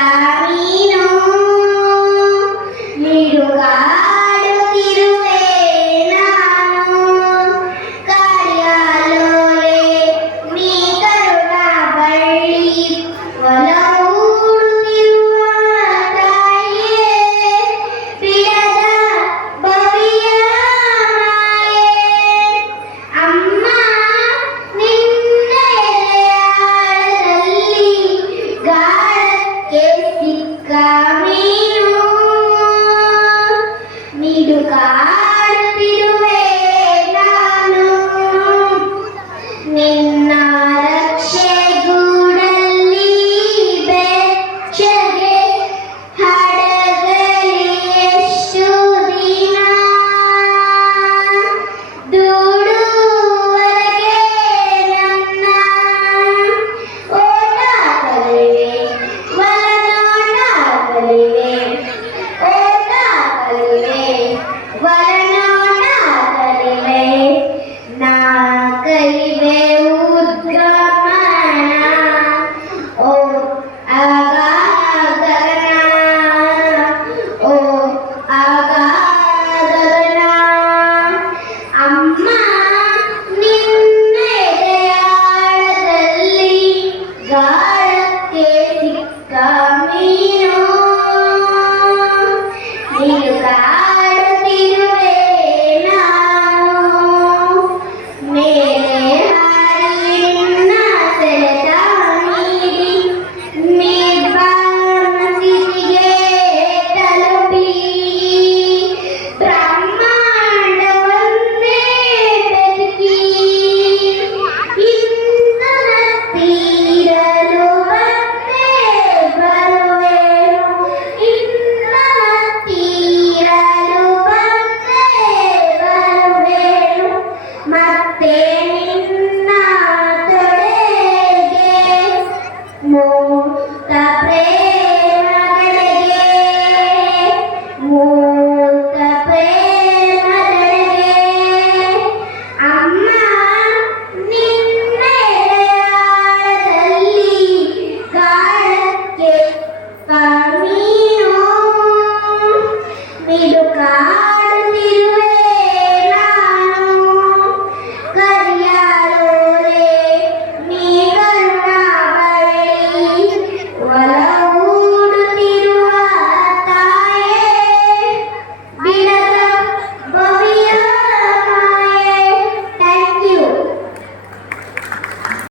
Dadah.